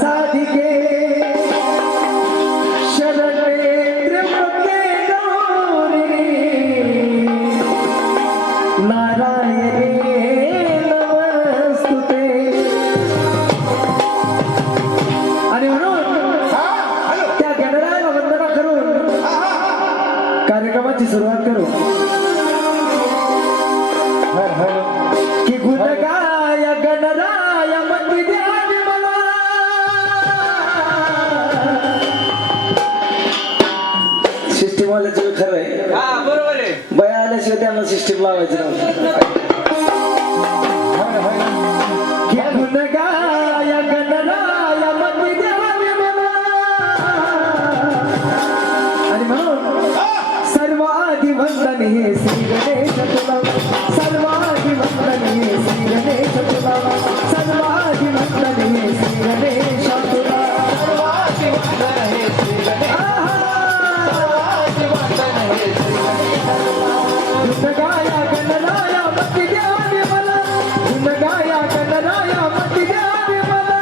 साधिके शरणे त्र्यंबके गौरी नारायणे नमस्तुते. आणि म्हणून त्या गणरायाला वंदना करून कार्यक्रमाची सुरुवात करू. की गुणगाय गणराय मती द्यावी मला. सिस्टीम वाल्याचं खरं आहे. बरोबर आहे. बया आल्याशिवाय त्यांना सिस्टीम लावायचं नव्हतं. की गुणगाय गणराय मती द्यावी मला. आणि म्हणून सर्वाधी वंदन हे श्री गणेश तुला. सर्वाधी वंदन हे श्री गणेश तुला. सर्वाधी वंदन हे श्री गणेश तुला. सर्वांची वंदन हे श्री गणेश. सर्वांची वंदन हे श्री गणेश. गुणगाया गणराया मती द्यावी मला. गुणगाया गणराया मती द्यावी मला.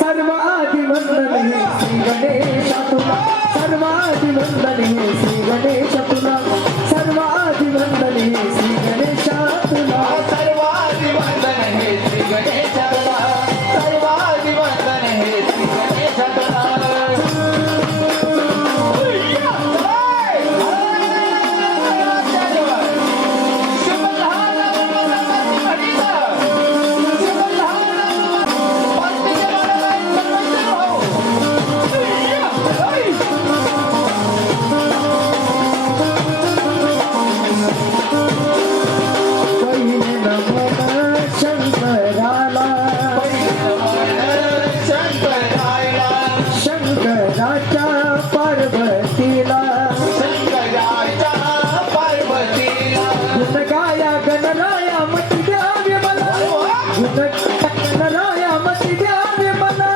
सर्वाधी वंदन हे श्री गणेश तुला. सर्वाधी वंदन हे श्री गणेश तुला. सर्वाधी वंदन हे श्री गणेश तुला. सर्वांची वंदन हे श्री गणेश तुला. सर्वांची वंदन हे श्री गणेश तुला. पहिले नमन शंकराला. शंकरायला. शंकराच्या पार्वतीला. शंकराच्या पार्वतीला. गुणगाया गणराया मती द्यावी मला. गुणगाया गणराया मती द्यावी मला.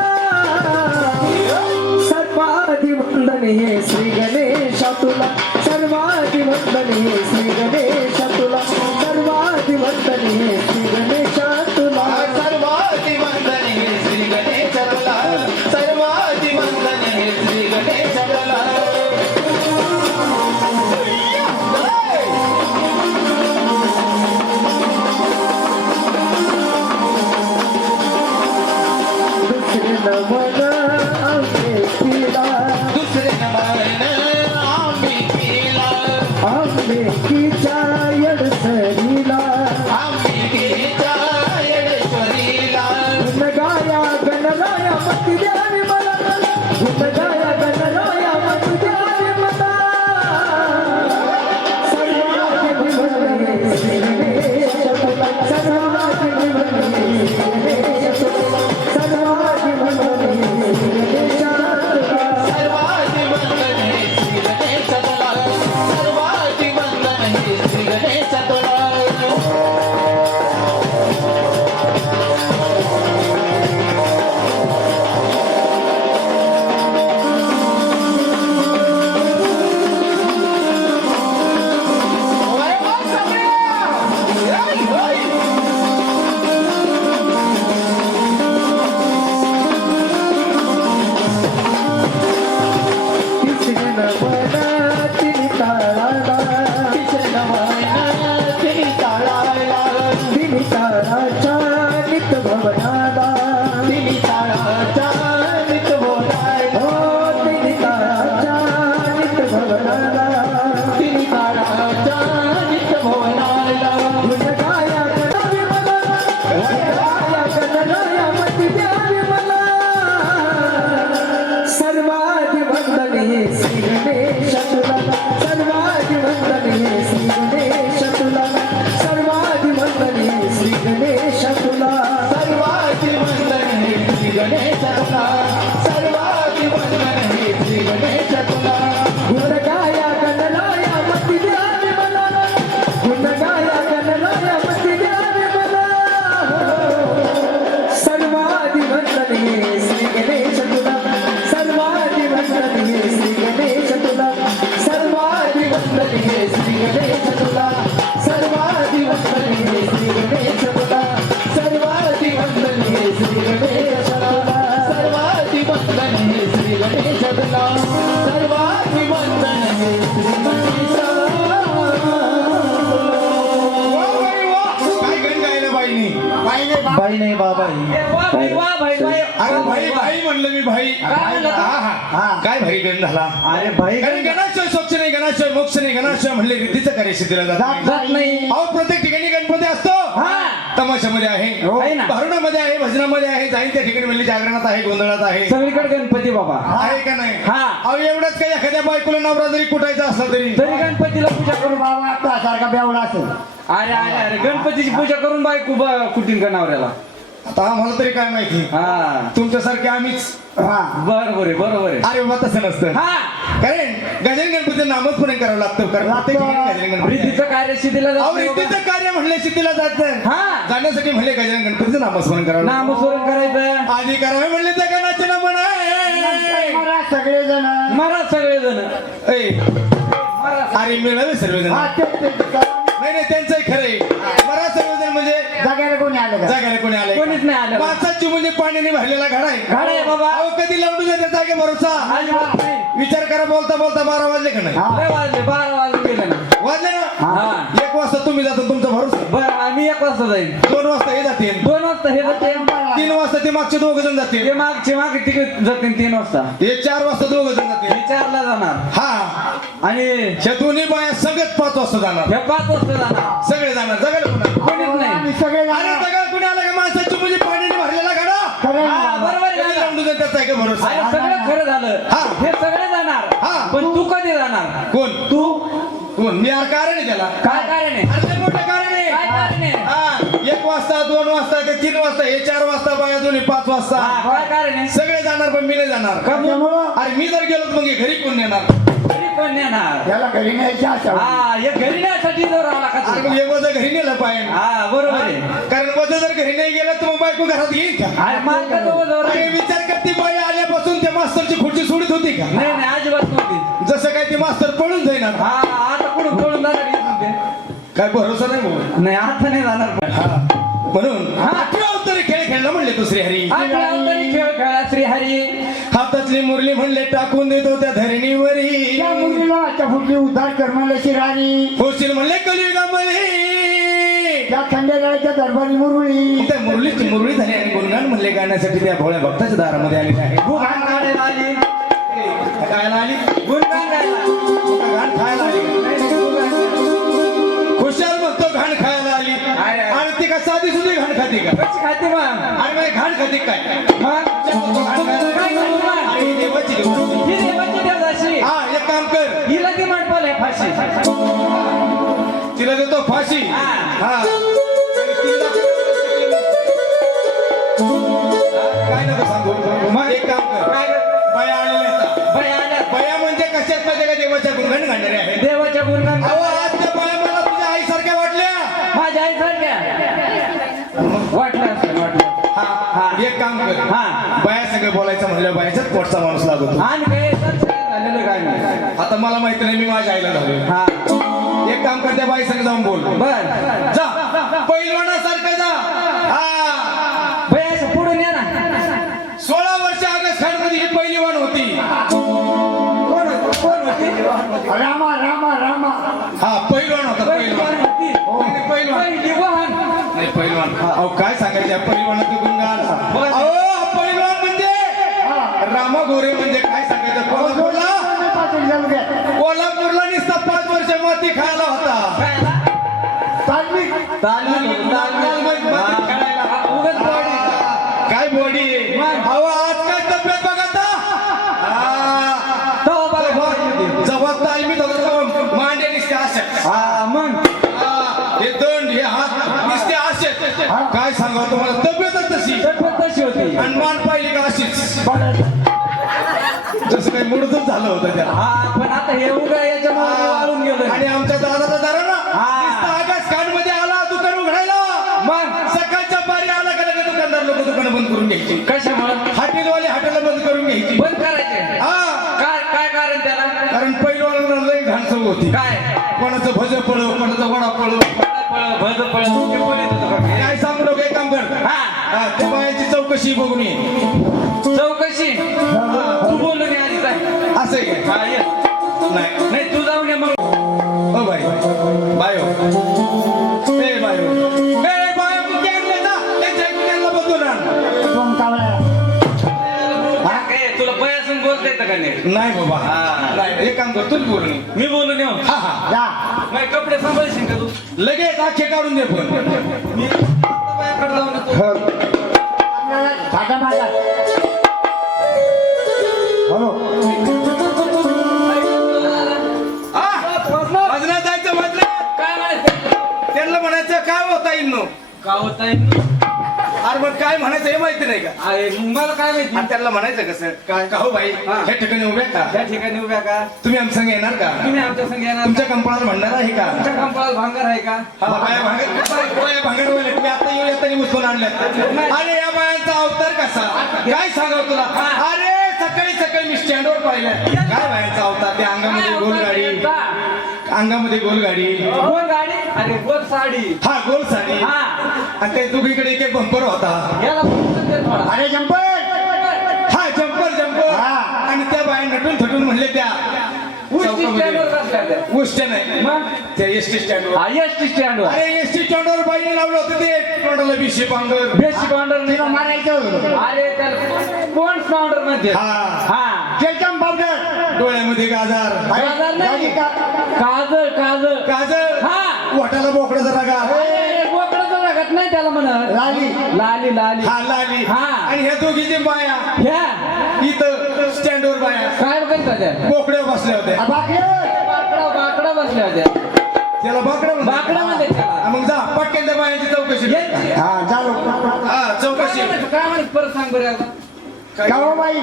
सर्वाधी वंदन हे श्री गणेश तुला. सर्वाधी वंदन हे श्री गणेश तुला. सर्वाधी वंदन हे श्री गणेश तुला. सर्वांची वंदन हे श्री गणेश तुला. सर्वांची वंदन हे श्री गणेश तुला. दुसरे नमन आंबेकीला. दुसरे नमन आम्ही केला. आंबेकीच्या यडसरीला. आम्ही केला येडेश्वरीला. गुणगाया गणराया मती द्यावी मला. गुणगाया गणराया मती द्यावी मला. सर्वाधी वंदन हे श्री गणेश तुला. सर्वाधी वंदन हे श्री गणेश तुला. सर्वाधी वंदन हे श्री गणेश तुला. सर्वांची वंदन हे श्री गणेश तुला. सर्वांची वंदन हे श्री गणेश तुला. तिसरे नमन तिन्ही ताळाला. तिसरे नमन तिन्ही ताळाला. तिन्ही ताळाच्या नित भवनाला. तिन्ही ताळाचा नित बोलायला. हो तिन्ही ताळाच्या नित भवनाला. तिन्ही ताळाचा नित भवनाला. गुणगाया गणराया मला. गुणगाया गणराया मती द्यावी मला. सर्वाधी वंदन हे श्री गणेश तुला. सर्वाधी वंदन हे श्री गणेश तुला. सर्वाधी वंदन हे श्री गणेश तुला. सर्वांची वंदन हे श्री गणेश तुला. सर्वांची वंदन हे श्री गणेश तुला. गुणगाया गणराया मती द्यावी मला. गुणगाया गणराया मती द्यावी मला. सर्वाधी वंदन हे श्री गणेश तुला. सर्वाधी वंदन हे श्री गणेश तुला. सर्वाधी वंदन हे श्री गणेश तुला. सर्वाधी वंदन हे श्री गणेश तुला. सर्वाधी वंदन हे श्री गणेश वा भाई वा भाई भाई अरे भाई भाई म्हणलं मी भाई काय म्हणलं? हा काय भाई बेन झाला अरे भाई कारण गणाशिवाय स्वच्छ नाही गणाशिवाय मोक्ष नाही गणाशिवाय म्हणले रीतीचं कार्य सिद्धीला जात नाही. जात नाही अहो प्रत्येक ठिकाणी गणपती असतो हा तमाशामध्ये आहे आहे ना. भारुणामध्ये आहे भजनामध्ये आहे जाईल त्या ठिकाणी म्हणले जागरणात आहे गोंधळात आहे सगळीकडे गणपती बाबा आहे का नाही हा. अहो एवढंच काही एखाद्या बायकोला नवरा जरी कुटायचा असला तरी तरी गणपतीला पूजा करून बाबा आता सारखा बेवडा असेल अरे अरे अरे गणपतीची पूजा करून बायको कुठीन का नवऱ्याला आता आम्हाला तरी काय माहिती हा तुमच्यासारखे आम्हीच बरोबर आहे बरोबर आहे अरे बाबा तसं नसतं हा कारण गजानन गणपतीचं नामच पण करावं लागतं कारण प्रत्येक ठिकाणी गजानन गणपती आहे. प्रीतीचं कार्य सिद्धीला अहो जात नाही बाबा. रीतीचं कार्य म्हणले सिद्धीला जात नाही हा जाण्यासाठी म्हणले गजानन गणपतीचं नामस्मरण करावं लागतं. नामस्मरण करायचं आधी करावे म्हणले जगन्नाथचे नाम म्हणा सगळेजण मरा सगळेजण अरे मिळावे सर्वजण नाही नाही त्यांचंही खरंय बरा सर्वजण म्हणजे जगायला कोणी आलं का जागायला कोणी आलंय कोणीच नाही आलं माणसाची म्हणजे पाण्याने भरलेला घडा आहे घडा आहे बाबा. अहो कधी लावून जाते जागे भरोसा अजिबात नाही विचार करा बोलता बोलता 12 वाजले का नाही लय वाजले 12 वाजून गेले ना वाजले ना हा 1 वाजता तुम्ही जाता तुमचा भरोसा बरं आम्ही 1 वाजता जाईल 2 वाजता हे जातील 2 वाजता हे जाते 3 वाजता ते मागचे 2 जण जातील ते मागचे मागे तिकडे जातील 3 वाजता हे 4 वाजता 2 जण जातील हे 4 ला जाणार हा आणि ह्या दोन्ही बाया सगळ्यात 5 वाजता जाणार हे 5 वाजता जाणार सगळे जाणार जगायला कोणा कोणीच नाही सगळे अरे सगळं कुणी आलं का माणसाची म्हणजे पाण्याने भरलेला घडा हा, बरोबर आहे कधी दादा. लावून जाते त्याचा आहे का भरोसा अरे सगळं खरं झालं हा. हे सगळे जाणार हा. पण तू कधी जाणार कोण तू कोण मी यार कारण आहे त्याला काय कारण आहे अरे लय मोठं कारण आहे काय कारण आहे हा 1 वाजता 2 वाजता ते 3 वाजता हे 4 वाजता बाया दोन्ही 5 वाजता हा, काय कारण आहे सगळे जाणार पण मी नाही जाणार का मग? अरे मी जर गेलो तर मग हे घरी कोण नेणार घरी कोण नेणार त्याला घरी न्यायची आशा होती. हा हे घरी नेण्यासाठी जर आला का अरे तू? मग हे वजन घरी नेलं पाहिजे हा बरोबर आहे कारण वजन जर घरी नाही गेलं तर मग बायको घरात घेईल का अरे मालकाचं वजन अरे विचार करते बाई आल्यापासून त्या मास्तरची खुर्ची सोडित होती का नाही नाही अजिबात नव्हती जसं काय ते मास्तर पळून जाईन आता हा आता कुठून पळून जाणार इथून ते? काय भरोसा नाही भाऊ नाही आता नाही जाणार पण. हा म्हणून हा. 18 अवतारी खेळ खेळला म्हणले दुसरी हरी अठरा अवतारी खेळ खेळा श्रीहरी हातातली मुरली म्हणले टाकून देतो त्या धरणीवरी त्या मुलीला चफुटली उद्धार करमाला शिरारी होशील म्हणले कलियुगामध्ये त्या खंडेरायाच्या दरबारी मुरळी त्या मुरळी झाली आणि गुणगान म्हणले गाण्यासाठी त्या भोळ्या भक्ताच्या दारामध्ये आलेले आहे गुणगान गायला आली खायला आली गुणगान गायला घाण खायला आली नाही, नाही, गुणगान गायला. खुशाल म्हणतो घाण खायला आली अरे. आणि ती का साधी सुधी घाण खाते का कशी खाते मग आणि मग घाण खाते काय मग घाण खायला. काय खाते मग? आणि देवाची देवता. ही देवाची देवदासी. हा एक काम कर हिला ती मंडपाल आहे फाशी तिला देतो फाशी हा. हा आणि तिला काय नको सांगू मग एक काम कर काय ग? बाया आलेल्या आहेत. बाई आल्या. बाया म्हणजे कशात माहिती का देवाच्या गुणगान गाणारे आहेत देवाच्या गुणगान अहो आज त्या बाया मला तुझ्या आईसारख्या वाटल्या माझ्या आई सारख्या वाटलं असं वाटलं हा एक काम कर हा. बाया सगळं बोलायचं म्हणलं बायाच्याच पोटचा माणूस लागतो आणि काय झालेलं काय नाही आता मला माहिती नाही मी माझ्या आईला झालो हा एक काम कर त्या बाई संग जाऊन बोल बर जा पैलवानासारखं जा हा बाई असं पुढून या ना 16 वर्ष ऑगस्ट मध्ये ही पहिलीवान होती कोण होती रामा रामा रामा हा पहिलवान होता पहिलवान पहिलवान होती. नाही, पहिलवान पहिली वाहन नाही पहिलवान अहो काय सांगायचं या पहिलवानाचं गुणगान अहो हा पहिलवान म्हणजे रामा गोरे म्हणजे काय सांगायचं कोल्हापूरला नुसता 5 वर्ष माती खायला होता खायला? तालमी हा, खेळायला. उगाच बॉडी. काय बॉडी अहो आज काय तब्येत बघा आता. तेव्हा बघा बॉडी होती. जेव्हा तालमीत होता तेव्हा मांडे नुसते असे हा मग हे दंड हे हात नुसते असे काय सांगावं तुम्हाला तब्येतच तशी तब्येत तशी होती आणि मान पाहिली का अशीच जसं काही मुडतच झालं होतं त्याला हा पण आता हे उगा याच्यामुळे वाळून गेलं आणि आमच्या दादाचा दारा ना हा. नुसता आकाश खान मध्ये आला दुकान उघडायला मग सकाळच्या पारी आला का लगेच दुकानदार लोक दुकानं बंद करून घ्यायची कशामुळे हॉटेलवाले हॉटेल बंद करून घ्यायची बंद करायचे हा काय काय कारण त्याला कारण पहिलवान लई घाण सवय होती काय कोणाचं भज पळव कोणाचं वडा पळव भज पळ ते बोलत होतं का? काय सांगू नको एक काम कर हा हा, त्या बायांची चौकशी बघून ये चौकशी तू बोललो नाही आधी काय असं आहे काय? हा ये नाही नाही तू जाऊन ये मग O by bio A bio A bio कुठे आणले जा त्यांच्या कुठ्यांना बघून आण काय तुला बयासून बोलता येतं का नाही नाही बाबा हा. नाही एक काम कर तूच बोल नाही. मी बोलून येऊ हा हा माझे कपडे सांभाळशील का तू लगेच आखे काढून दे पण मी आता बायाकडे जाऊन येतो. वजनात जायचं वजनात काय म्हणायचं त्यांना म्हणायचं काय होता येईल का होत आहे अरे मग काय म्हणायचं हे माहिती नाही का मला काय माहिती आणि त्यांना म्हणायचं कसं काय का हो बाई हा. ह्या ठिकाणी उभ्या का त्या ठिकाणी उभ्या का तुम्ही आमच्या संग येणार का तुम्ही आमच्या संग येणार तुमच्या कंपनाला म्हणणार आहे का तुमच्या कंपाळात भांगर आहे का हा बाया भांगड वळले तुम्ही आता येऊ येताना मुसकून आणल्यात अरे या बायांचा अवतार कसा काय सांगाव तुला अरे सकाळी सकाळी मी स्टँडवर पाहिलं काय बायांचा अवतार ते अंगामध्ये गोलगाडी अंगामध्ये गोलगाडी गोल गाडी अरे गोल साडी हा गोल साडी हा आणि ते दुखीकडे एक एक बंपर होता याला बोलतो ते थोडा. अरे जम्पर हा जम्पर जम्पर आणि त्या बाया नटून थटून म्हणले त्या उष्टी स्टँडवर बसल्या त्या. गोष्ट नाही मग त्या एसटी स्टँडवर हा एसटी स्टँडवर अरे एसटी स्टँडवर बाईने लावलं होतं ते तोंडाला बिशी पांगर बेसिक ऑर्डर नाही अरे त्याला कोण ऑर्डर मध्ये हा हा केलकम पावडर डोळ्यामध्ये गाजर गाजर नाही. काजळ काजळ गाजर हा वाटाला बोकडं जरा गा अरे बोकडाचं लागत नाही त्याला म्हणत लाली लाली लाली हा लाली हा. आणि ह्या दोघीचे बाया ह्या इथं स्टँडवर बाया काय करता त्या बोकड्या बसल्या होत्या बाकडा बाकडा बसल्या होत्या त्याला बाकडं बाकडा मध्ये त्याला मग जा पटकन त्या बायांची चौकशी यांची- हा चौकशी काय म्हणत परत सांग बरं आता हो बाई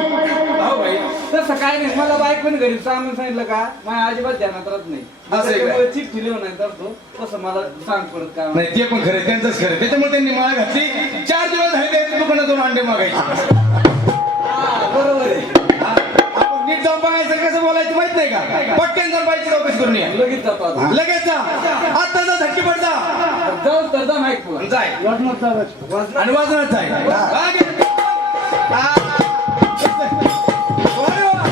तसं काय नाही मला बायकोने घरी सांगून सांगितलं का माझ्या अजिबात ध्यानात राहत नाही असं आहे का? त्याच्यामुळे चिक ठुली होणार करतो तसं मला सांग परत काय नाही ते पण खरं त्यांचंच खरं त्याच्यामुळे त्यांनी माळ घातली 4 दिवस झाले ते दुकानातून अंडे मागायचे हा, बरोबर आहे हा, आपण नीट जाऊन बघायचं कसं बोलायचं माहित नाही का पटकन जाऊन बाईची चौकशी करून या लगेच जातो आता. लगेच जा आता जा झटकी पड जा जाऊ तर जा माहित तुला. जाय आणि वाजनात जाय हा, घे. हा. अरे वा.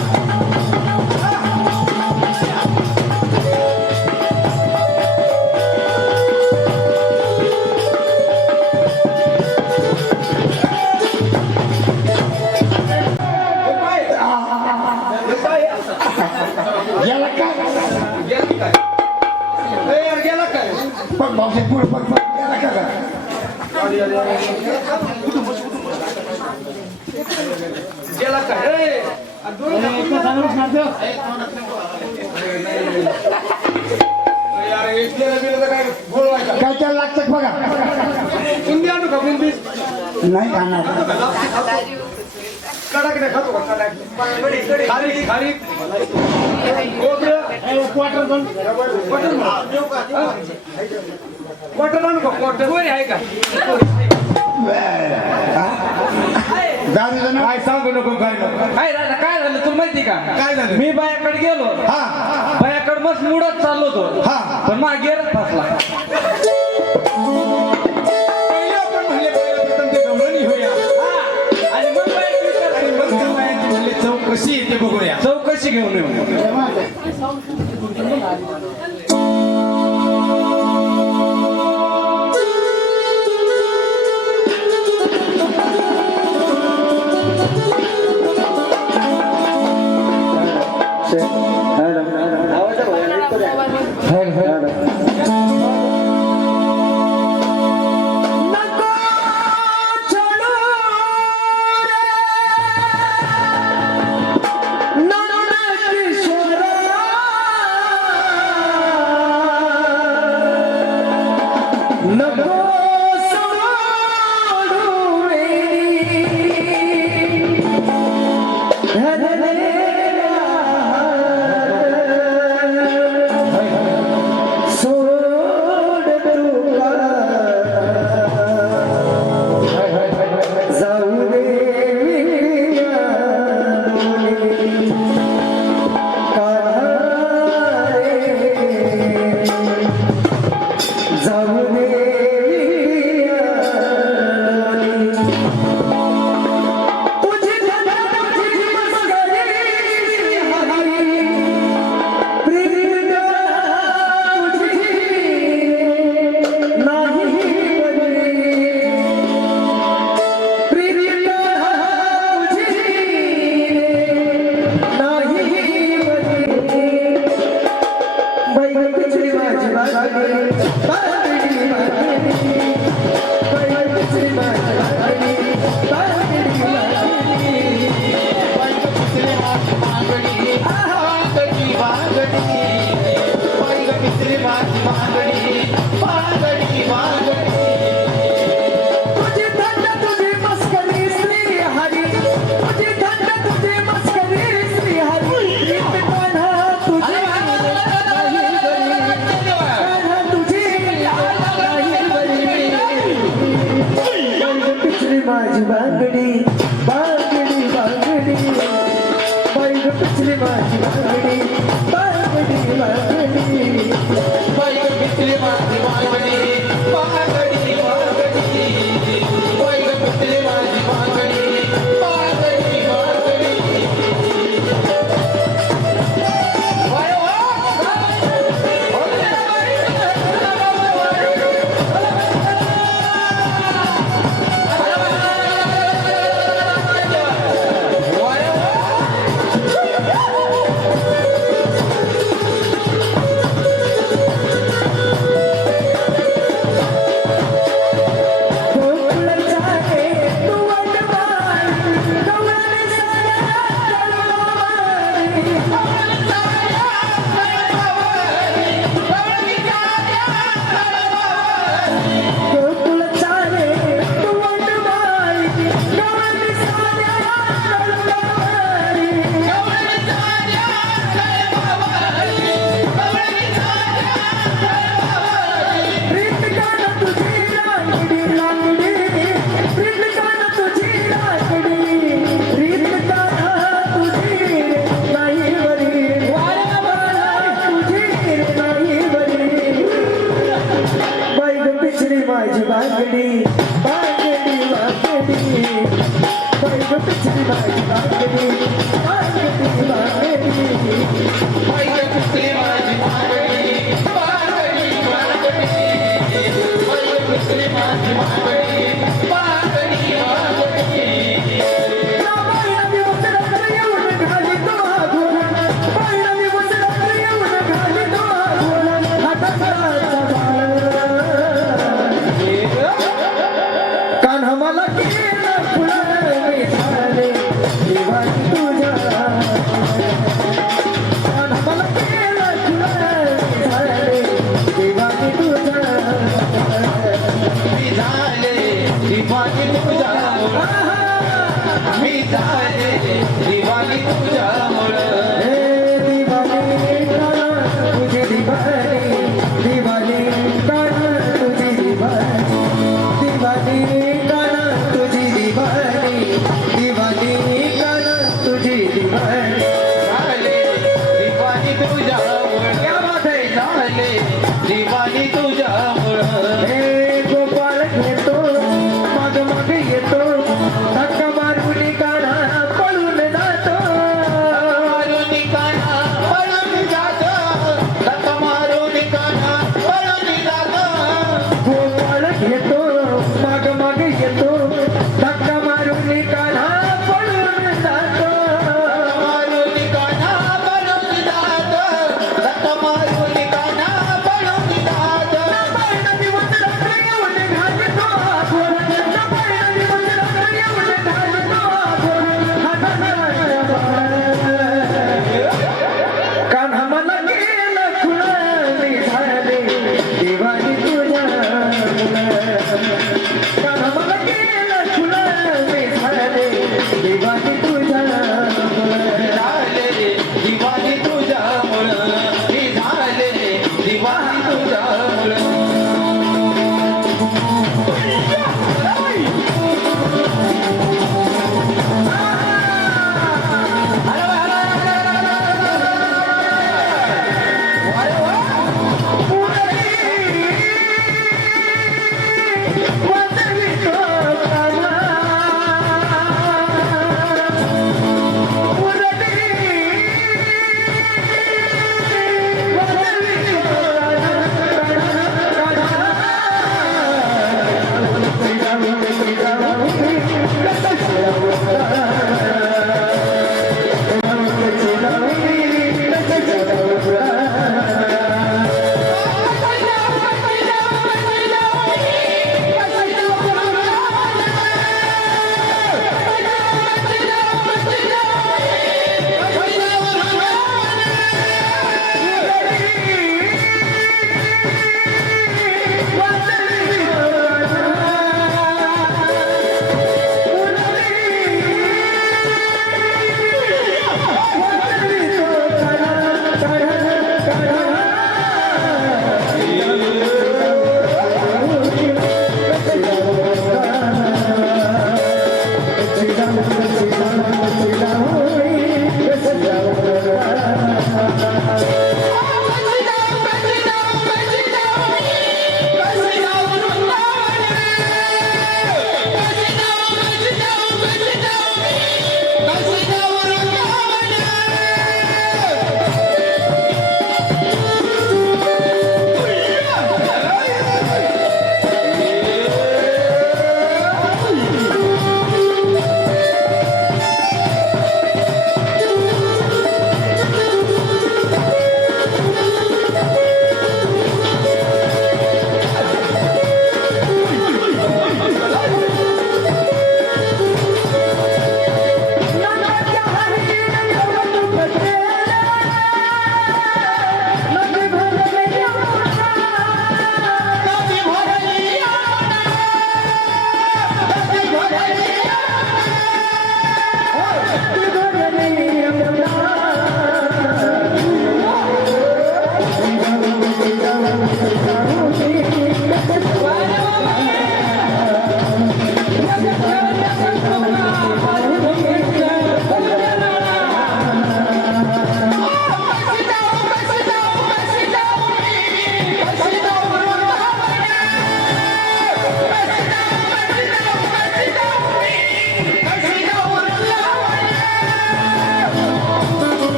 याला काय गेला काय ए, यार, गेला काय बघ भाऊसाहेब पुढे बघ बघ याला काय गेला काय ए, यार इथल्याला बिलं तर काय बोलवायचं काय त्याला लागतं बघा बुंदी आणू का बुंदी नाही खाणार कडक नाही खातो का कडक खारी खारी खोबरं क्वार्टर आणू का क्वार्टर कोणी आहे का दारू जण काय सांगू नको काय नको काय झालं काय झालं तुला माहिती का काय झालं मी बायाकडे गेलो हा बायाकडे मस्त मुडत चाललो होतो हा. पण माझा गेरच फसला पहिले आपण म्हणले पहिलं प्रथम ते गवळणी होऊया हा. आणि मग बायाची विचार आणि मग त्या बायांची म्हणले चौकशी येते बघूया चौकशी घेऊन येऊ नको छोडू रे नंद किशोरा नको सोडू रे माझी मागणी मागणी मागणी बाई कुठली माझी मागणी मागणी मागणी बाई कुठली माझी मागणी मागणी मागणी बाईला मी वस्त्रात येऊन घालितो आघोळ बाईला मी वस्त्रात येऊन घालितो आघोळ हाताचा बाळ कान्हा मला केलं फुलं मी झाले दिवाळी तुझ्या कान्हा मला केलं फुलं मी झाले दिवाळी तुझ्या मी झाले दिवाणी तुझ्यामुळं मी झाले दिवाणी तुझ्यामुळं हे दिवाळी कान्हा तुझी दिवाळी दिवाळी कान्हा तुझी दिवाळी दिवाळी कान्हा तुझी दिवाळी दिवाळी कान्हा तुझी दिवाळी झाले दिवाणी तुझ्यामुळं क्या बात है झाले दिवाणी तुझ्यामुळं हे गोपाळ घेतो माग माग येतो धक्का मारून कान्हा पळून जातो मारून कान्हा पळून जातो धक्का मारून कान्हा पळून जातो गोपाळ घेतो माग माग येतो धक्का मारून कान्हा पळून जातो मारून कान्हा पळून जातो धक्का मारून कान्हा पळून जातो बाईला दिवस रात्र येऊन घालतो आघोळ बाईला दिवस रात्र येऊन घालतो आघोळ हाताचा बाळ कान्हा मला गेलं खुलं मी झाले दिवाळी तुझ्या कान्हा मला गेलं खुलं मी झाले दिवाळी तुझ्या झाले दिवाणी तुझ्यामुळं मी झाले दिवाणी तुझ्यामुळं वाजवितो कान्हा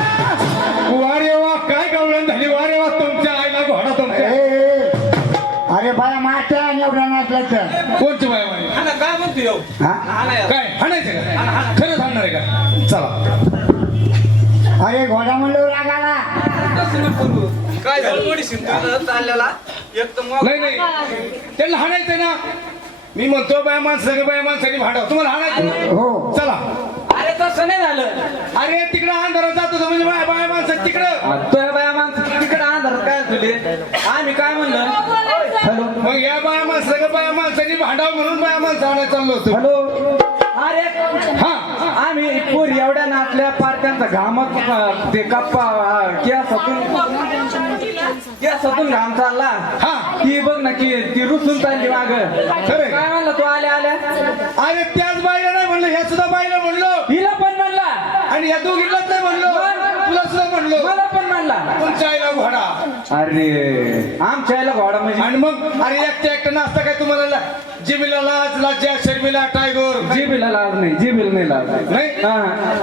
वारे वा काय गवळण झाली वारे वा तुमच्या आईला घोडा तुमच्या अरे बाया मारत्या आणि एवढा नाचला तर कोणची बाय वारे हा ना, काय म्हणतो ह्यो? हा? हा ना यार. काय हाणायचं का खरंच हाणणार आहे का चला अरे घोडा म्हणलं राग आला कसं नको करू? काय झालं थोडीशी चाललेला एक तर मग नाही नाही त्यांना हाणायचं ना मी म्हणतो बाया माणसाने भांडव तुम्हाला हाणायचं हो चला अरे तसं नाही झालं अरे तिकडं अंधारात जात होतं म्हणजे बाया माणसं तिकडं तुझ्या बाया माणसं तिकडे अंधारात काय तुले आम्ही काय म्हणलं हॅलो मग या बाया माणसाने भांडाव म्हणून बाया माणसं आणायला चाललो होतो हॅलो अरे हा आम्ही पोरी एवढ्या नाचल्या पार त्यांचा घामत ते कप्पा केसातून घाम चालला हा. ती बघ ना की ती रुसून चालली माग खरंय. काय म्हणलं तू आल्या अरे त्याच बाईला नाही म्हणलं ह्या सुद्धा बाईला म्हणलो हिला पण म्हणला आणि या दोघीलाच नाही म्हणलो तुला सुद्धा म्हणलो मला पण म्हणला तुमच्या आईला घोडा अरे आमच्या यायला घोडा म्हणजे आणि मग अरे एकटं नाचता काय तुम्हाला जिबीला लाज लाज्या शर्मिला टायगर जिबीला लाज नाही जिबीला नाही लाज नाही हा.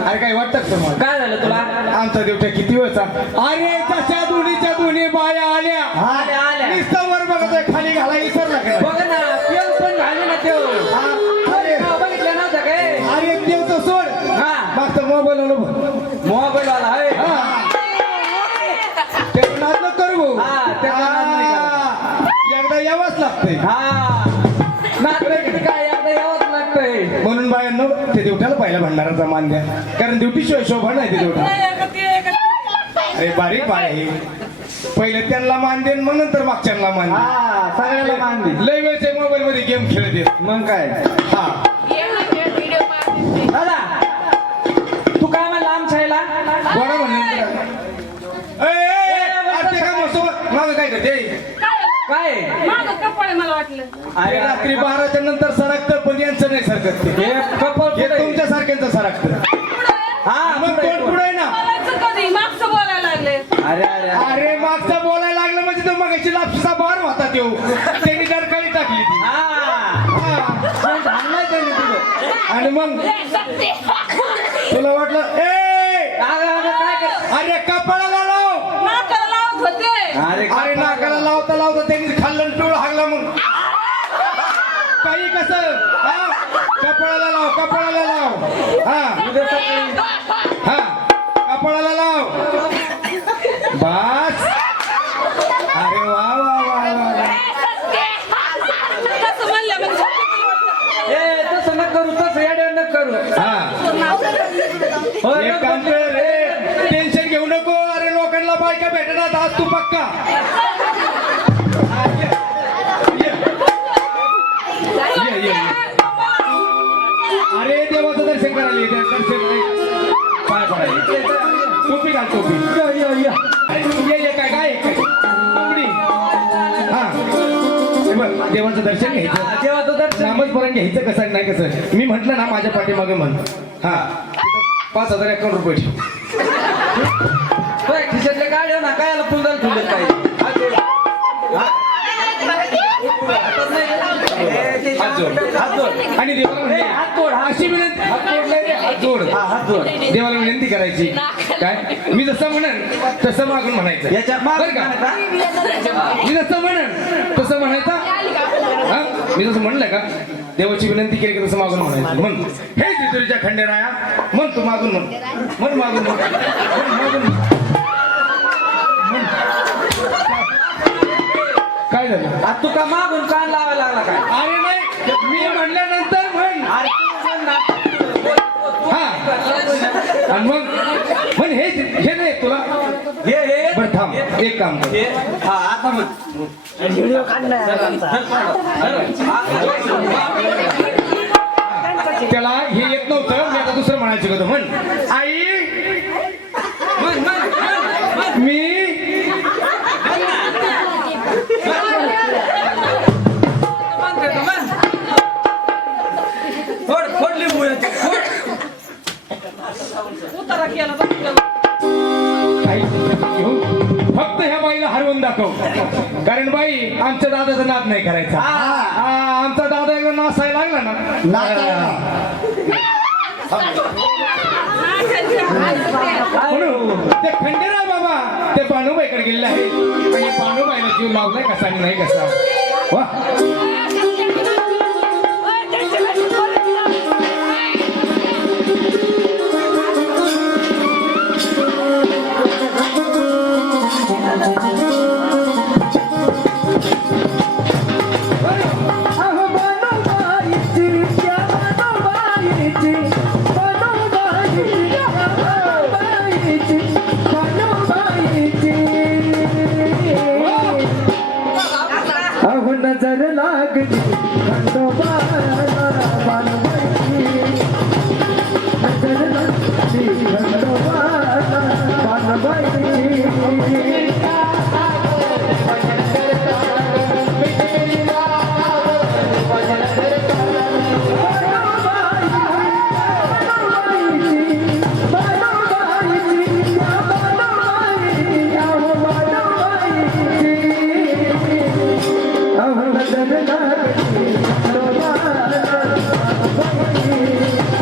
अरे काय वाटतं का तुम्हाला काय झालं तुला आमचा देवट्या किती वेळचा अरे तशा दोन्ही बाया आल्या आल्या आल्या नुसतं वर बघतोय खाली घाला विसरला का बघ ना तेल पण घाले ना तेव अरे बघितलं नव्हतं काय अरे देवचं सोड हा मागचं मोबाईल मोबाईल वाला आहे ते नाद नको करू भाऊ. हा, त्याचा नाद नाही करायचा. एकदा यावंच लागतंय हा नाचलं की काय आता यावंच लागतंय म्हणून बायांनो ते देवट्याला पहिला भंडाराचा मान द्या कारण ड्युटीशिवाय शोभा नाही ते देवटा अरे बारीक बाय आहे पहिले त्यांना मान देन मग नंतर मागच्यांना मान दे. हा सगळ्याला मान दे लय वेळचे मोबाईल मध्ये गेम खेळत येत मग काय हा दादा तू काय म्हणला आमच्या ह्याला कोणा म्हणलं काय मस्त माग काय करते काय मला वाटलं अरे रात्री 12च्या नंतर सरकतं पण यांचं नाही सरकत ते. हे कपल हे तुमच्या सारख्यांचं सरकतं हा मग पुढे, तोंड पुढे आहे ना बोलायचं कधी मागचं बोलायला लागले अरे अरे अरे. अरे मागचा बोलायला लागलं म्हणजे तो मगाशी लापशीचा बार होता तो त्यांनी डरकाळी टाकली ती हा हा. पण चांगलंय त्यांनी तुझं आणि मग तुला वाटलं अगं काय कर अरे कपाळाला लाव नाकाला लावत होते अरे नाकाला लावता त्यांनी खाल्लं पिवळ हागला मग काही कसं हा कपाळाला लाव हा हा कपाळाला लाव बस अरे वा वा वा वा कसं म्हणलं मग ए तसं न करू तसं येड्या न करू हा हो, एक काम कर रे टेन्शन घेऊ नको अरे लोकांना बायका भेटणार आज तू पक्का हा, ये. अरे देवाचं दर्शन करायला ये, दर्शन नाही पाय पडायला टोपी घाल टोपी ये काय टोपडी हा हे बघ देवाचं दर्शन घ्यायचं देवाचं दर्शन नामस्मरण घ्यायचं कसं नाही कसं मी म्हटलं ना माझ्या पाठीमागे म्हण हा 5,000 अकाउंट रुपये ठेव होय, खिशातले काढ्या ना काय फुलदार ठेवले काय हात जोड आणि देवाला म्हणे हात जोड, हात अशी विनंती हात जोडलाय रे, हात जोड हात जोड देवाला विनंती करायची काय मी जसं म्हणन तसं मागून म्हणायचं याच्या मागं बरं का म्हणायचं? मी जसं म्हणन तसं म्हणायचं हा मी जसं म्हणलं का देवाची विनंती केली की तसं मागून म्हणायचं म्हण हे जिजुरीच्या खंडेराया म्हण तू मागून म्हण मागून मागून काय झालं आता तू का मागून कान लावायला लागला काय अरे नाही मी म्हणल्यानंतर म्हण अरे तू पण ना. हा आणि मग म्हण हे नाही तुला हे बरं थांब एक काम कर हे हा आता म्हण त्याला हे येत नव्हतं मी आता दुसरं म्हणायचं होतं म्हण आई म्हण, म्हण, म्हण, म्हण. मी म्हणते तर म्हण. दाखव कारण बाई आमच्या दादाचा नाद नाही करायचा आमचा दादा एकदा नाचायला लागला ना म्हणून ते खंडेराव बाबा ते पांडुबाईकडे गेलेले आहे आणि पांडुबाईला जीव लावलाय कसा आणि नाही कसा वा नजर लागली खंडोबाला बालबाईची नजर लागली खंडोबाला बालबाईची नजर लागली खंडोबाला बालबाईची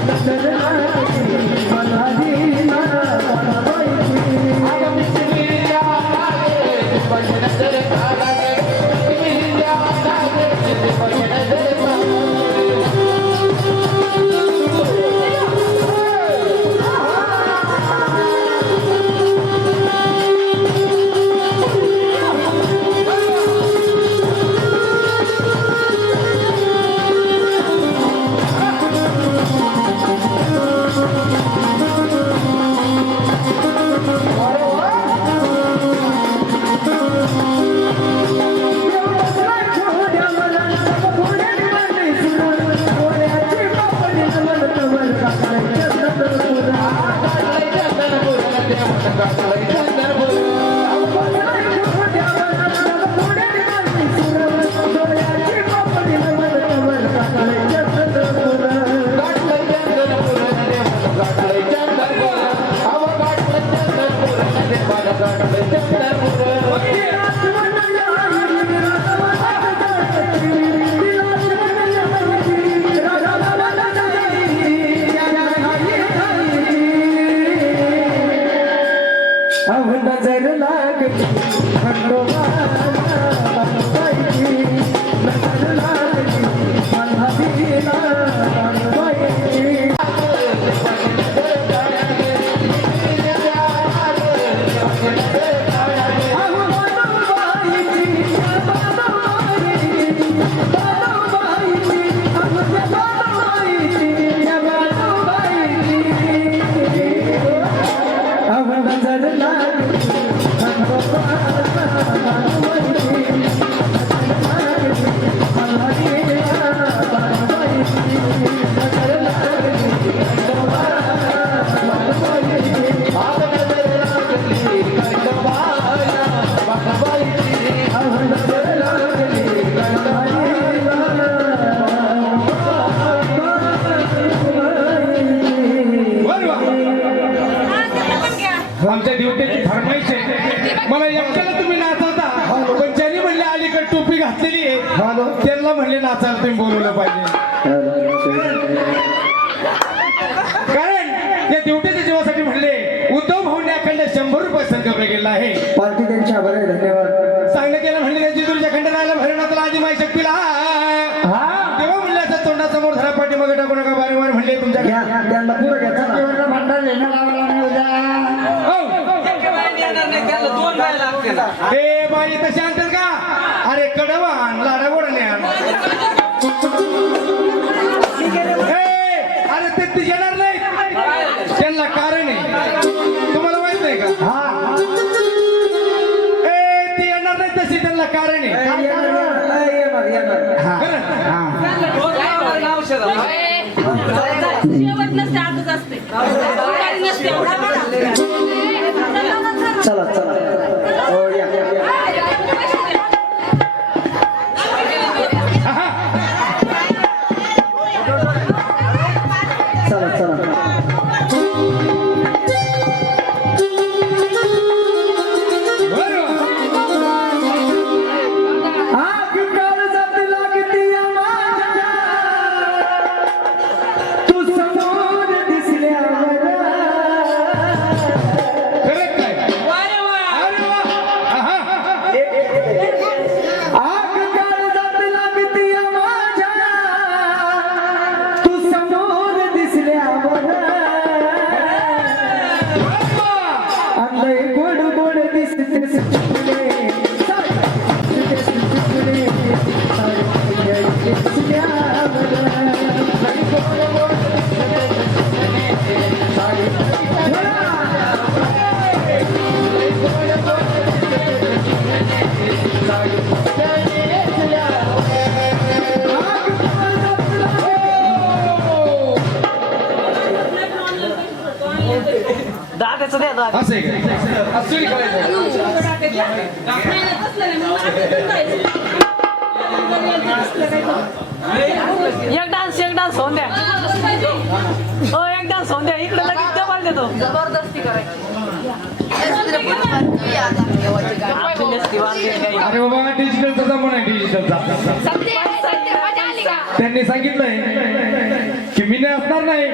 नजर लागली मल्हारीला बालबाईची नजर लागली आमच्या ड्युटीची फरमाईश आहे मला एकट्याला तुम्ही नाचवता पण ज्यांनी म्हणले अलीकडे टोपी घातलेली आहे त्यांना म्हणले नाचायला तुम्ही बोलवलं पाहिजे कारण या ड्युटीच्या जीवासाठी म्हणले उद्धव भाऊंनी अखंड 100 रुपये संकल्प केला आहे पार्टी त्यांच्या आभार आहे धन्यवाद सांगण्यात केलं म्हणले त्यांची दुर्जा खंडनाला भरणातला आधी माई शक्तीला तेव्हा म्हणले असं तोंडासमोर धरा पाठी मग टाकू नका वारंवार म्हणले तुमच्या त्यांना पुढे घ्या चला. एवढं भांडण येणं लावला नाही उद्या दोन बाय लागतील हे बाई तसे आणतात का अरे कडवान लाडा गोडण्या अरे ते येणार नाही त्यांना कारण आहे तुम्हाला माहित नाही का ती येणार नाही तशी त्यांना कारण आहे शेवट नसते आजच असते दुपारी नसते चला चला हो या चला चला असं आहे का? असं नाही करायचं. नाही, नाही, तसलं नाही. मग आठवतून जायचं. एक डान्स होऊन द्या हो एक डान्स होऊन द्या इकडे लगेच डबल देतो जबरदस्ती करायची. अरे बाबा डिजिटलचा जमाना आहे डिजिटलचा. त्यांनी सांगितलंय की मी नाही असणार नाही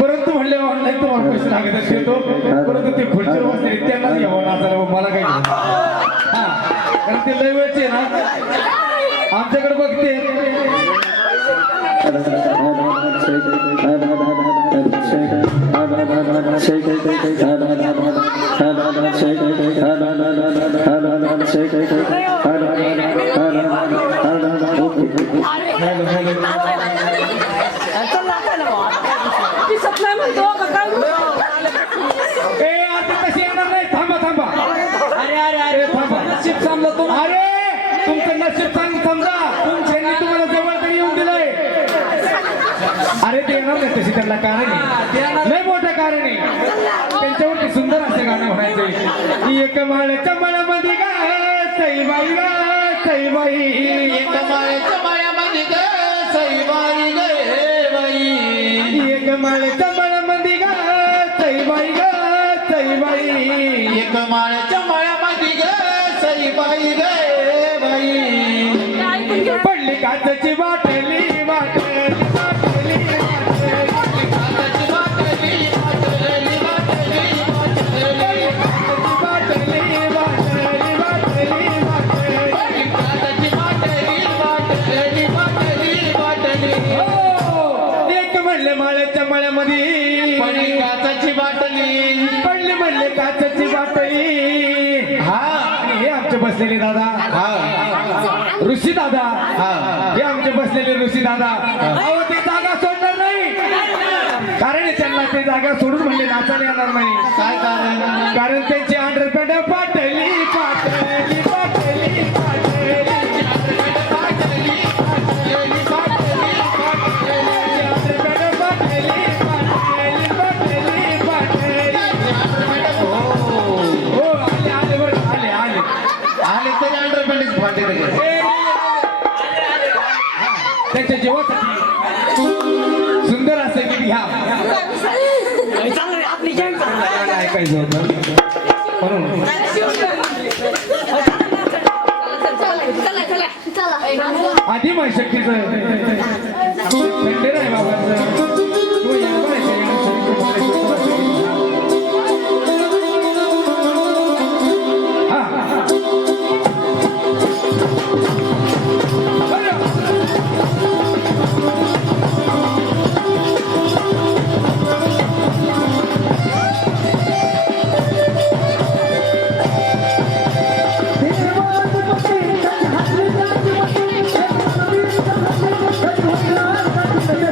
परंतु म्हणले ऑनलाईन तुम्हाला पैसे लागत असते तो परंतु ते खुर्चीवर बसले त्यांनाच घ्यावं नाचायला मला काही हा कारण ते लय वेळचे ना आमच्याकडे बघते दिसत नाही म्हणतो का काय ए आता तशी येणार नाही थांबा थांबा अरे अरे अरे थांबा नशीब समजा तुम अरे तुमचं नशीब सांग समजा तुमच्यांनी तुम्हाला जवळ तरी येऊन दिलंय अरे ते येणार नाही तशी त्यांना कारण आहे लय मोठं कारण आहे त्यांच्यावरती सुंदर असे गाणं म्हणायचे एक माळ्याच्या मळ्यामध्ये गा सईबाई गा सईबाई एक माळ्याच्या मळ्यामध्ये गा सईबाई गे बाई एक माळ्याच्या मळ्यामध्ये गा सईबाई गा सईबाई एक माळ्याच्या मळ्यामध्ये गा सईबाई गे बाई पडली काचची बाटली बाटली बाटली बाटली काचची बाटली बाटली बाटली बाटली बाटली बाटली बाटली काचची बाटली बाटली बाटली बाटली हो एक म्हणले माळ्याच्या मळ्यामध्ये पडली काचची बाटली पडली म्हणले काचची बाटली हा आणि हे आमचे बसलेले दादा हा ऋषी दादा हे आमचे बसलेले ऋषी दादा अहो ते जागा सोडणार नाही कारण त्यांना ते जागा सोडून म्हणजे नाचायला येणार नाही काय कारण कारण त्यांची अंडरपॅन्ट पाटली पाटली पाटली पाटली पाटली पाटली त्यांच्या जेवणासाठी सुंदर असे गीत घ्या आपली जॉईन ऐकायचं होतं म्हणून आधी माय शक्तीचं आहे बाबांचं तू देवाचे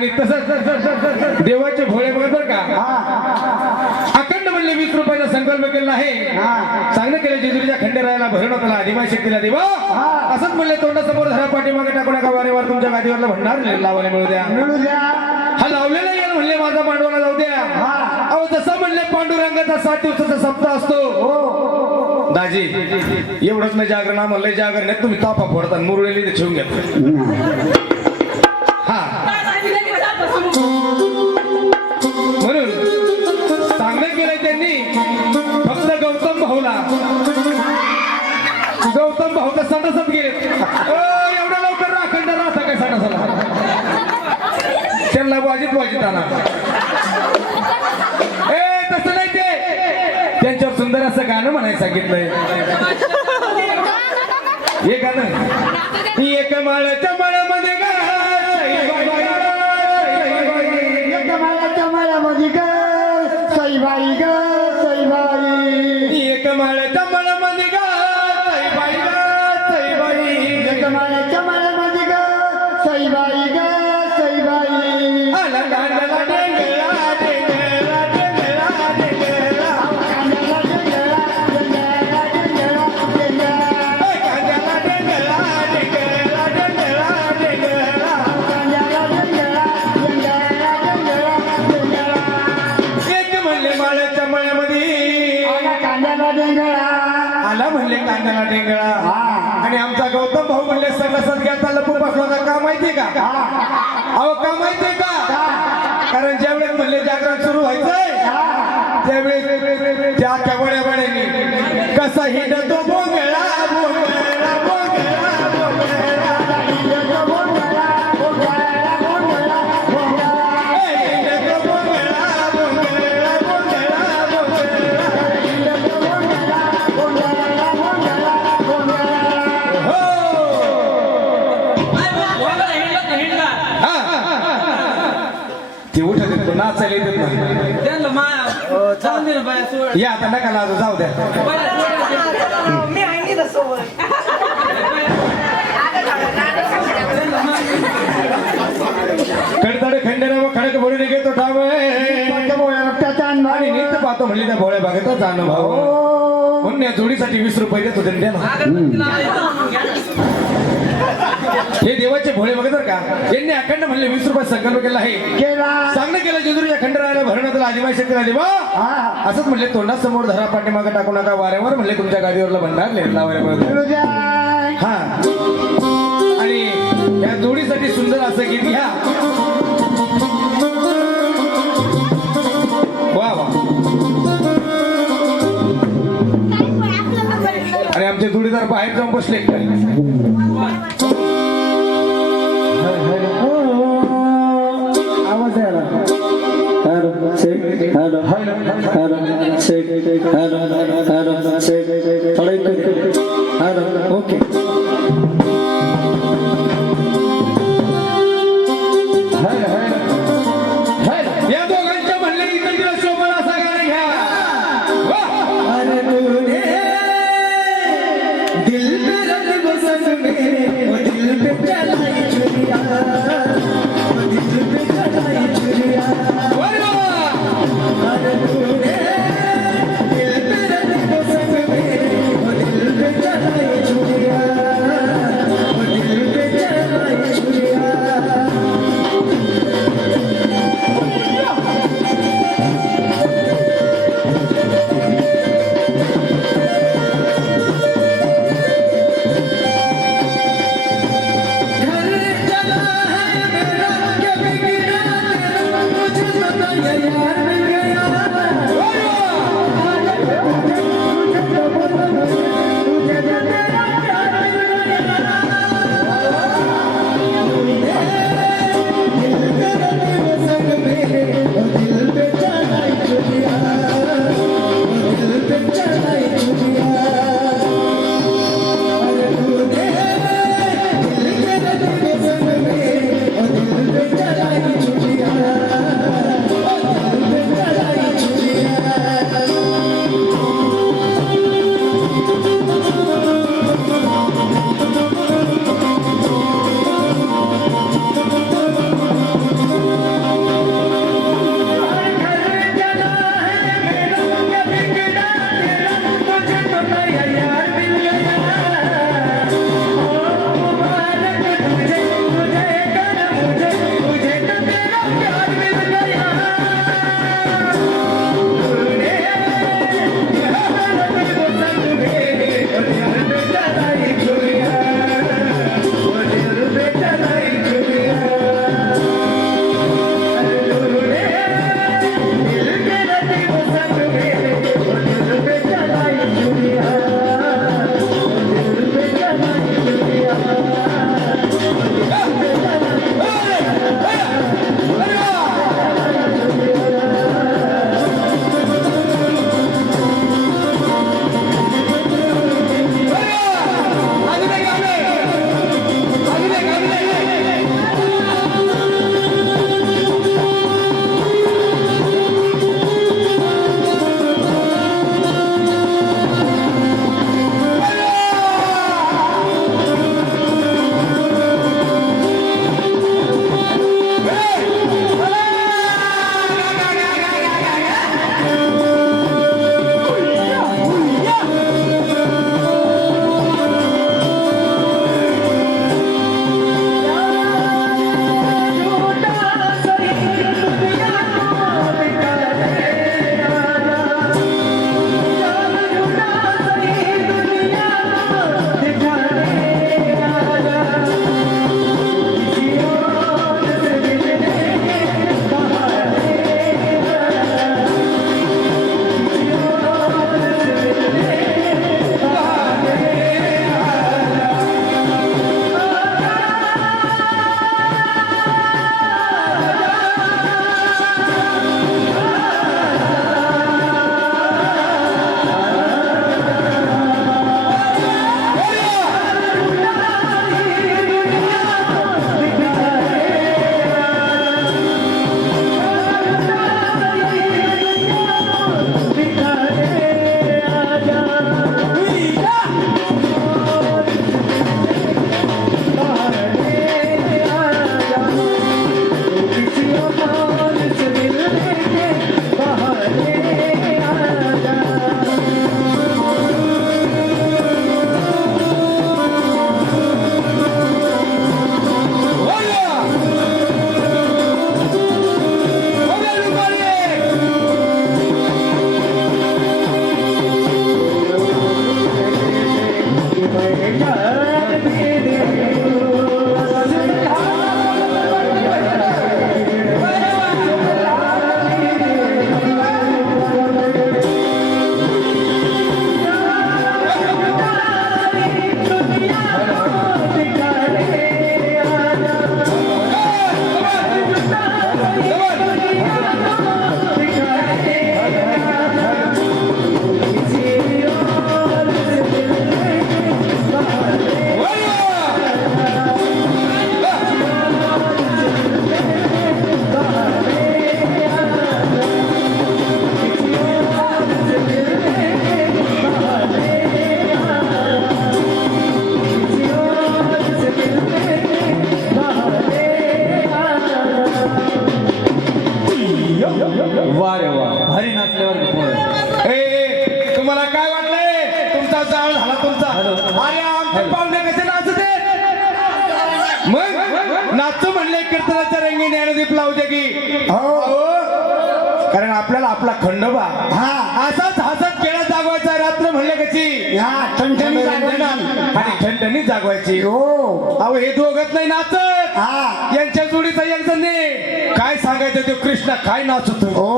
आणि तसंच देवाचे भोळे बघत बरं का अखंड म्हणले 20 रुपयाचा संकल्प केला आहे चांगलं केलं जेजुरीच्या खंडेरायाला भरणोताला आदिमाय शक्तीला देवा असंच म्हणले तोंडासमोर धरा पाठीमागे टाकू नका वारेवार तुमच्या गादीवरला भंडार लावायला मिळू द्या मिळू द्या हा लावलेला येईल म्हणले माझा पांडवाला जाऊ द्या अहो जसं म्हणले पांडुरंगाचा 7 दिवसाचा सप्ताह असतो दाजी एवढंच नाही जागरण म्हणलं जागरण तुम्ही तापा फोडता मुरळेली ते ठेवून घेत हा म्हणून चांगलं केलंय त्यांनी फक्त गौतम भाऊ तर सटासट गेले एवढ्या लवकर अखंड राहता काय सटासला त्यांना वाजित आणा तसं नाही ते त्यांच्यावर सुंदर असं गाणं म्हणायला सांगितलंय हे गाणं एक माळ्याच्या माळ्यामध्ये कमाळामध्ये ग सईबाई ग सईबाई एक माळ्याच्या माळ्यामध्ये कमाळाच्या माळ्यामध्ये ग सईबाई ग सईबाई आला गांडाला डेंगळा डेंगळा डेंगळा डेंगळा कांद्याला डेंगळा डेंगळा डेंगळा डेंगळा गांडाला डेंगळा डेंगळा डेंगळा डेंगळा कांद्याला डेंगळा डेंगळा डेंगळा डेंगळा एक म्हणले माळ्याच्या मळ्यामध्ये आला कांद्याला डेंगळा आला म्हणले कांद्याला डेंगळा आणि आमचा गौतम भाऊ म्हणले सगळं घ्यायचा लपून बसला का माहितीये का अहो का माहितीये का कारण ज्यावेळेस म्हणले जागरण सुरू व्हायचंय त्यावेळेस त्या केवड्या बड्यानी कसा हिंडतो बोंगळा बोंगळा बोंगळा बोंगळा हिंडतो बोंगळा बोंगळा बोंगळा हो ते उठत येतो नाचायला येत नाही त्यांना माया चालून दे ना बाया सोड या आता नका लाजू जाऊ द्या मी आहे ना सोबत कडतड खंडेरा व खडक भरून घेतो ठावे आणि नीट पाहतो म्हणली त्या भोळ्या बागेत जाणं भाऊ म्हणून या जोडीसाठी 20 रुपये देत होते ना हे देवाचे भोळे बघत का यांनी अखंड म्हणले 20 रुपये संकल्प केला आहे चांगलं केलं जेजुरीच्या खंडरायाला भरणं आदिमाय शक्तीला देवा असंच म्हणले तोंडासमोर धरा पाठीमागे टाकू नका वाऱ्यावर म्हणले तुमच्या गादीवरला भंडार लावायला मिळतो हा आणि या जोडीसाठी सुंदर असं गीत घ्या वा वा आणि आमचे जोडीदार बाहेर जाऊन बसले आवाज यायला hello check hello hello check hello check थोडं हॅलो ओके या दोघांच्या म्हणले इथं तिला शोभन असा गाणं घ्या अरे तूने दिल पे रंग बसन में वो दिल पे चलाई चुरिया वो दिल पे चलाई चुरिया अरे तूने दिल पे रंग बसन में वो दिल पे चलाई चुरिया वो दिल पे चलाई चुरिया घर चला है मग नाचतो म्हणले कीर्तनाच्या रंगी ज्ञानदीप लावते की हो कारण आपल्याला आपला खंडोबा हा असाच हसत खेळत जागवायचा रात्र म्हणले कशी हा ठणठणी जागवायची. आणि ठणठणीत जागवायची हो अहो हे दोघत नाही नाचत हा यांच्या जोडीचा एक जण नाही. काय सांगायचं ते कृष्ण काय नाचत हो.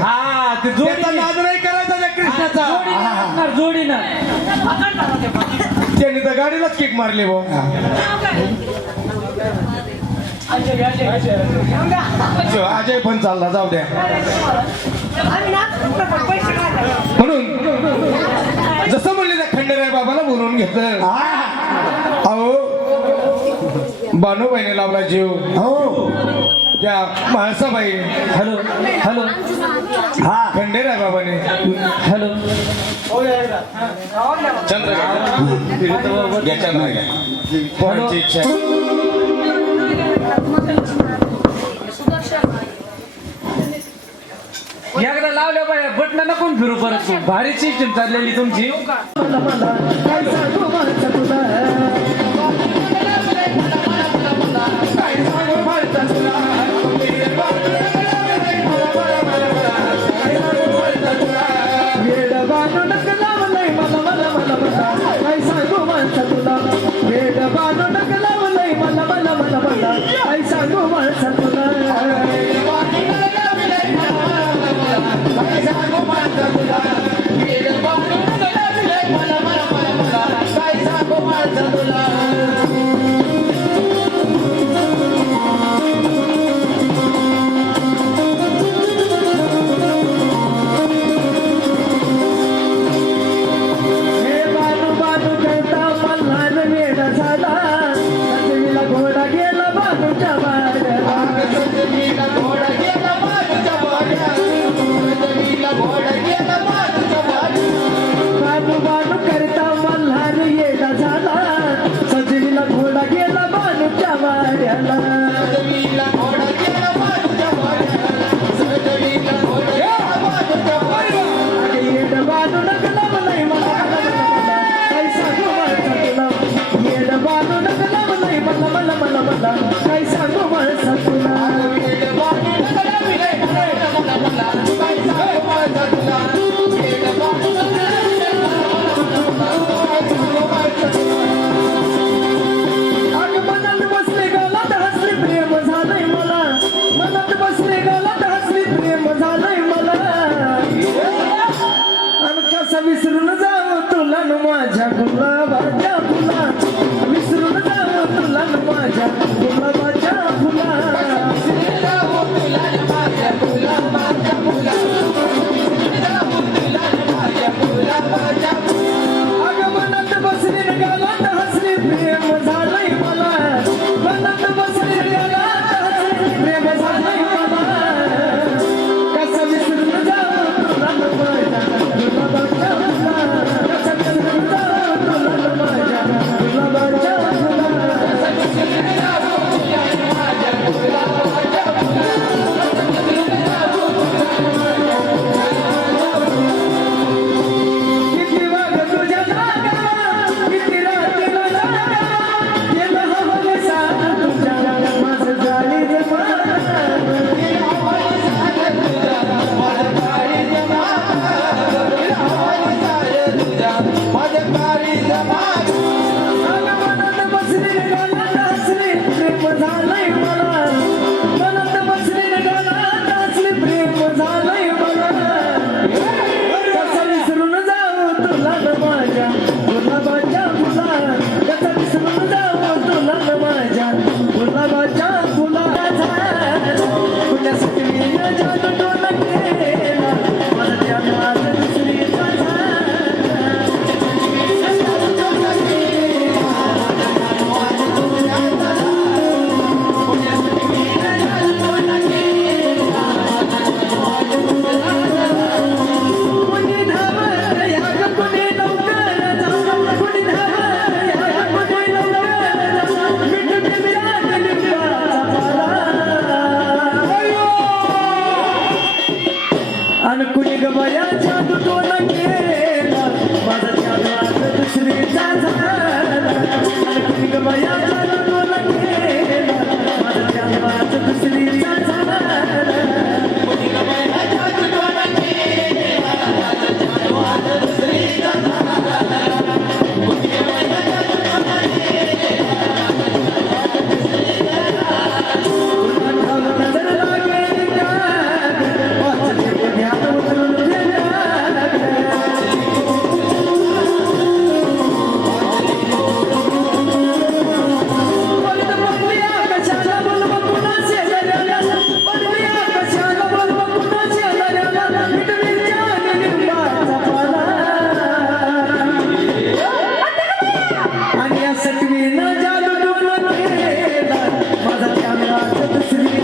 हा ते त्याचा नाद नाही करायचा त्या कृष्णाचा जोडीनं त्यांनी तर गाडीलाच किक मारली भाऊ अजय पण चालला जाऊ द्या म्हणून जसं म्हणले त्या खंडेराय बाबाला बोलवून घेतलं अहो बानूबाईने लावला जीव हो त्या म्हाळसाबाई हॅलो हॅलो हा खंडेराय बाबाने हॅलो चंद्र घ्या चंद्र घ्या पोरांची इच्छा आहे. एकदा लावल्या बाया बटन नको फिरू परत तू. भारी सिस्टीम चाललेली तुमची मला मला काय सांगू माझं तुला वेड बांधू नका लावलंय मला मला मला मला काय सांगू माझं तुला वेड बांधू नका लावलंय मला मला मला मला काय सांगू माझं तुला हे बाजू बाजू करता मल्हार वेड झाला संजीवीला घोडा गेला बाजूच्या वाड्याला बाजू बाजू करता मल्हार येडा झाला संजीवीला घोडा गेला बाजूच्या वाड्याला येड बाजू नका लावलंय मला मला मला काय सांगू माझं तुला येड बाजू नका लावलंय मला मला मला मला काय सांगू माझं तुला अग मनात बसले गालात हसले प्रेम झालंय मला मनात बसले गालात हसले प्रेम झालंय मला आणि कसं विसरून जावं तुला न माझ्या गुलाबाच्या फुला विसरून जावं तुला न माझ्या गुलाबाच्या दुसरी